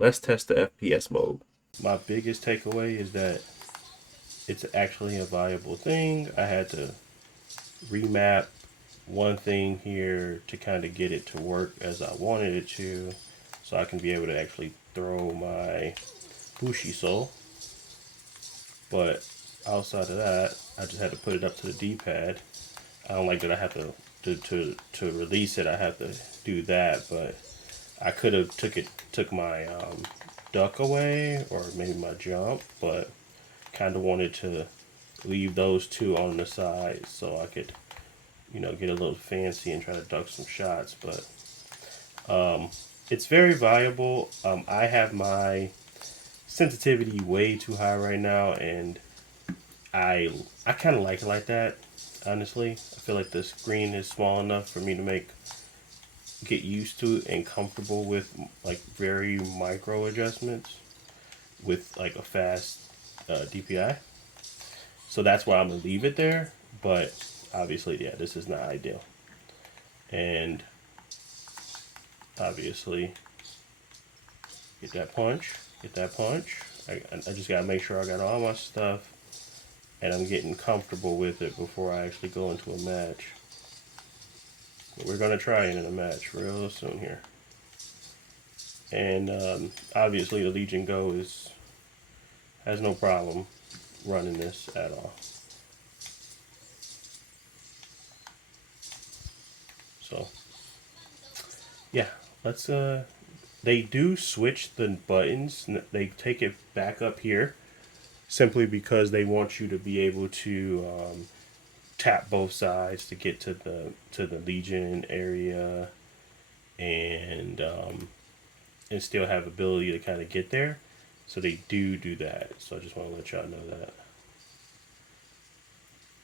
Let's test the FPS mode. My biggest takeaway is that it's actually a viable thing. I had to remap one thing here to kind of get it to work as I wanted it to, so I can be able to actually throw my Bushi Soul. But outside of that, I just had to put it up to the D-pad. I don't like that I have to release it. I have to do that, but I could have took my duck away or maybe my jump, but kind of wanted to leave those two on the side so I could, get a little fancy and try to duck some shots. But it's very viable. I have my sensitivity way too high right now, and I kind of like it like that. Honestly, I feel like the screen is small enough for me to get used to and comfortable with like very micro adjustments with like a fast DPI. So that's why I'm gonna leave it there. But obviously, yeah, this is not ideal. And obviously, get that punch, get that punch. I just gotta make sure I got all my stuff and I'm getting comfortable with it before I actually go into a match. But we're gonna try it in a match real soon here. And obviously, the Legion Go has no problem running this at all. So yeah, let's they do switch the buttons. They take it back up here simply because they want you to be able to tap both sides to get to the Legion area and still have ability to kind of get there. So they do that. So I just want to let y'all know that.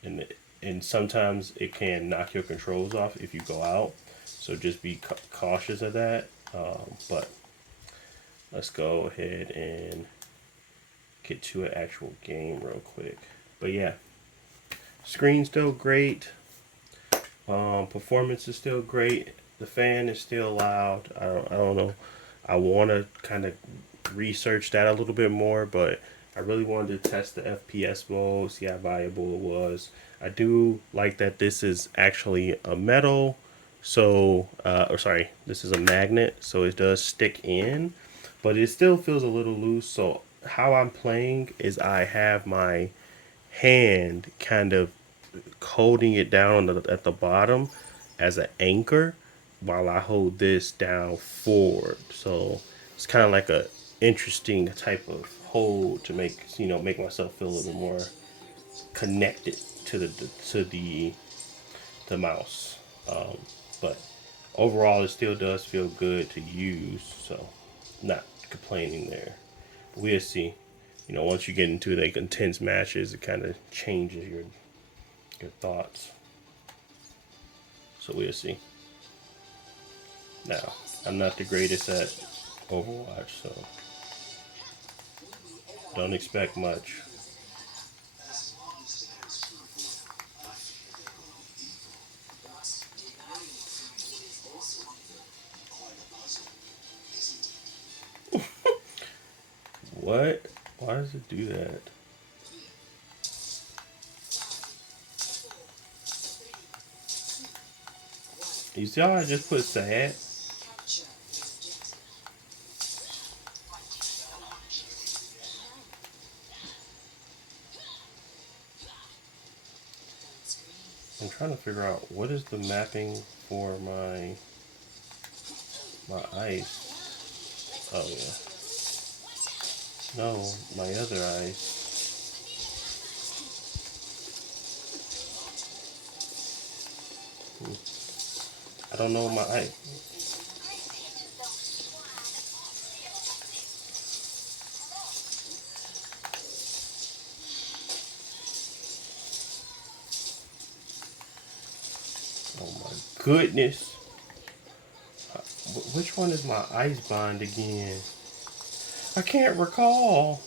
And and sometimes it can knock your controls off if you go out. So just be cautious of that. But let's go ahead and get to an actual game real quick. But yeah, screen's still great. Performance is still great. The fan is still loud. I don't know. I want to kind of research that a little bit more, but I really wanted to test the FPS mode, see how valuable it was. I do like that this is actually a metal, so or sorry, this is a magnet, so it does stick in, but it still feels a little loose. So how I'm playing is I have my hand kind of holding it down at the bottom as an anchor while I hold this down forward. So it's kind of like a interesting type of hold to make myself feel a little more connected to the mouse. But overall, it still does feel good to use. So not complaining there. But we'll see. Once you get into like intense matches, it kind of changes your thoughts. So we'll see. Now, I'm not the greatest at Overwatch, so don't expect much. What? Why does it do that? You see how I just put sad? I'm trying to figure out what is the mapping for my ice. Oh yeah. No, my other ice. I don't know my ice. Oh my goodness. Which one is my ice bond again? I can't recall.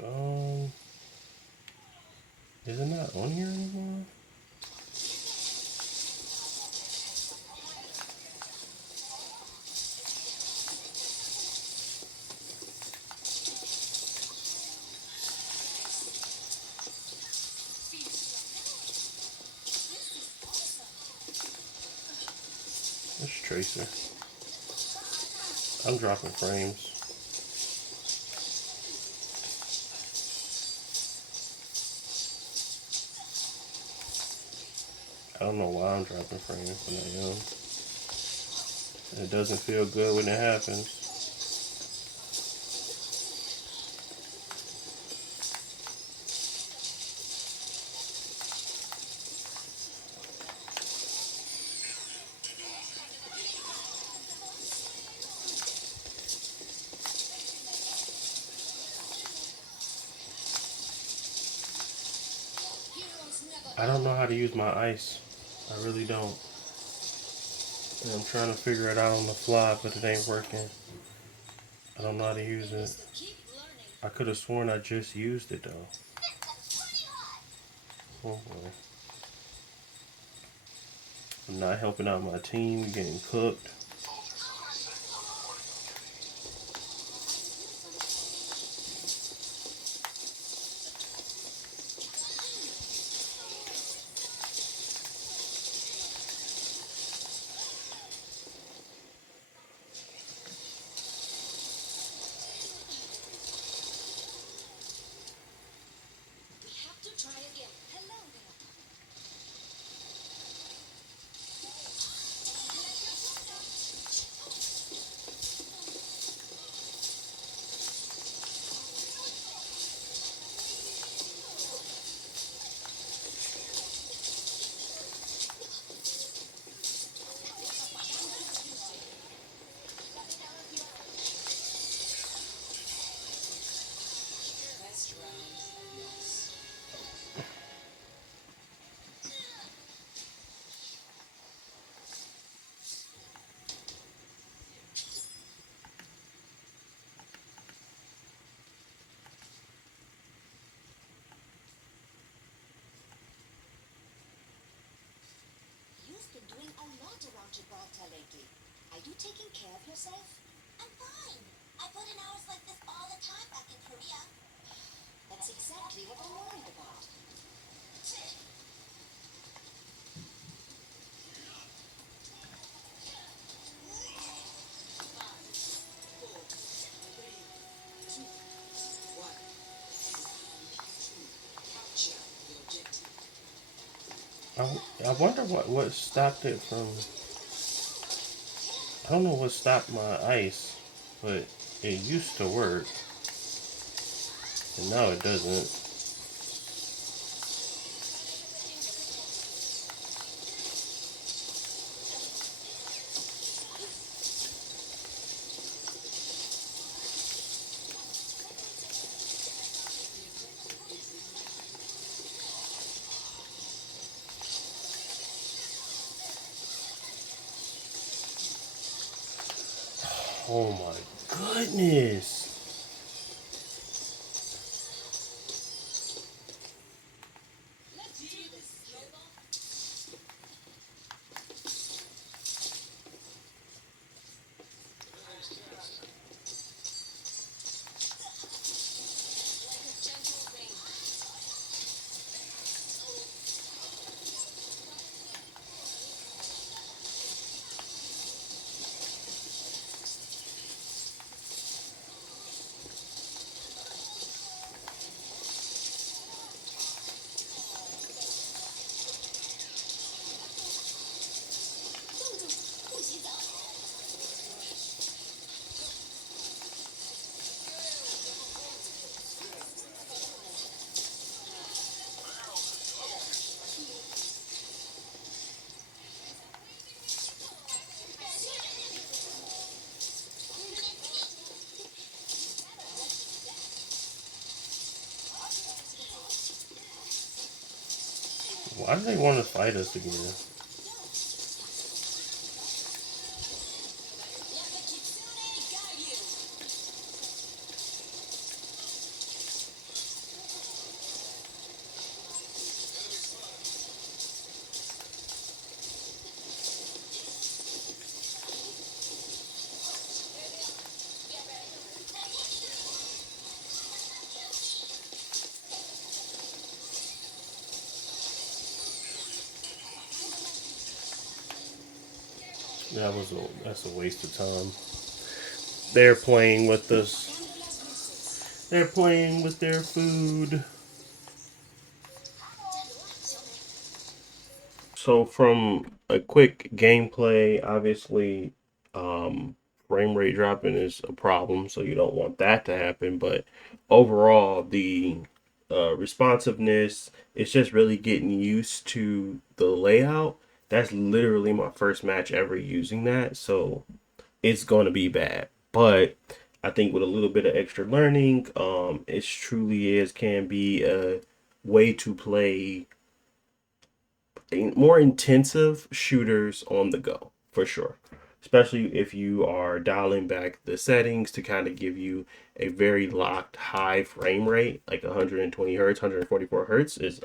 Um, is it not on here anymore? It's Tracer. I'm dropping frames. I don't know why I'm dropping frames when I am. And it doesn't feel good when it happens. I don't know how to use my ice. I really don't. And I'm trying to figure it out on the fly, but it ain't working. I don't know how to use it. I could have sworn I just used it though. Oh boy. I'm not helping out my team, getting cooked. You've been doing a lot around Gibraltar lately. Are you taking care of yourself? I'm fine. I put in hours like this all the time back in Korea. That's exactly what I'm worried about. I wonder what stopped it from. I don't know what stopped my ice, but it used to work. And now it doesn't. Oh my goodness. Why do they want to fight us again? That's a waste of time. They're playing with us. They're playing with their food. So from a quick gameplay, obviously, frame rate dropping is a problem, so you don't want that to happen. But overall, the responsiveness, it's just really getting used to the layout. That's literally my first match ever using that, so it's going to be bad. But I think with a little bit of extra learning, it truly can be a way to play more intensive shooters on the go for sure, especially if you are dialing back the settings to kind of give you a very locked high frame rate, like 120 hertz, 144 hertz is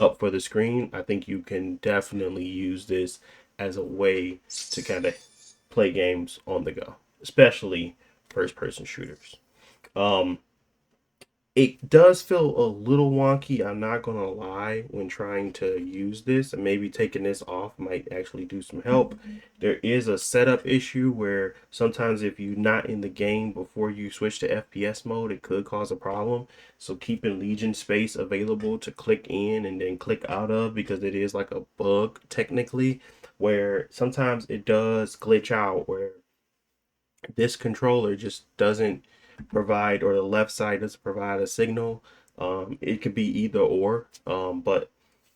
up for the screen. I think you can definitely use this as a way to kind of play games on the go, especially first person shooters. um it does feel a little wonky, I'm not gonna lie, when trying to use this, and maybe taking this off might actually do some help. There is a setup issue where sometimes if you're not in the game before you switch to FPS mode, it could cause a problem. So keeping Legion space available to click in and then click out of, because it is like a bug technically, where sometimes it does glitch out where this controller just doesn't provide, or the left side doesn't provide a signal. It could be either or, but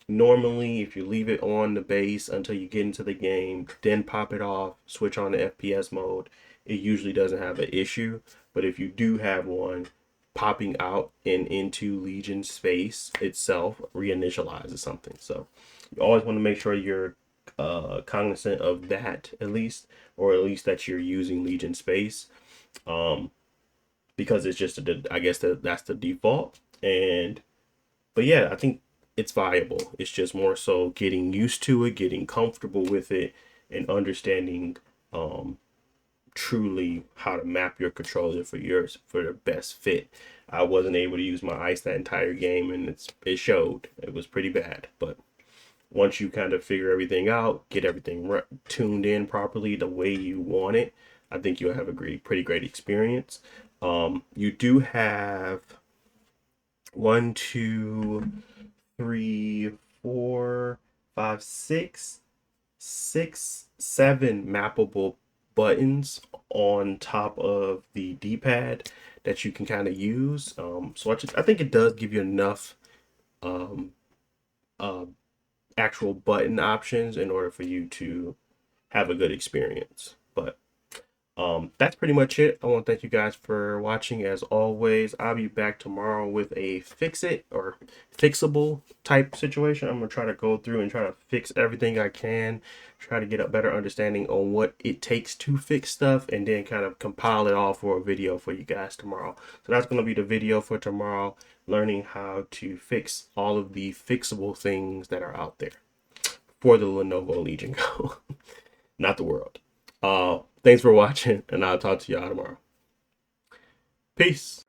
normally if you leave it on the base until you get into the game, then pop it off, switch on the FPS mode, it usually doesn't have an issue. But if you do have one, popping out and into Legion space itself reinitializes something. So you always want to make sure you're cognizant of that, at least, or at least that you're using Legion space, um, because it's just I guess that's the default. And but yeah, I think it's viable. It's just more so getting used to it, getting comfortable with it, and understanding um, truly how to map your controller for yours for the best fit. I wasn't able to use my ice that entire game, and it showed. It was pretty bad, but once you kind of figure everything out, get everything tuned in properly the way you want it, I think you'll have a pretty great experience. You do have one, two, three, four, five, six, seven mappable buttons on top of the D-pad that you can kind of use. So I think it does give you enough um, uh, actual button options in order for you to have a good experience. But that's pretty much it. I want to thank you guys for watching. As always, I'll be back tomorrow with a fix it or fixable type situation. I'm gonna try to go through and try to fix everything I can, try to get a better understanding on what it takes to fix stuff, and then kind of compile it all for a video for you guys tomorrow. So that's gonna be the video for tomorrow, learning how to fix all of the fixable things that are out there for the Lenovo Legion Go, not the world. Thanks for watching, and I'll talk to y'all tomorrow. Peace.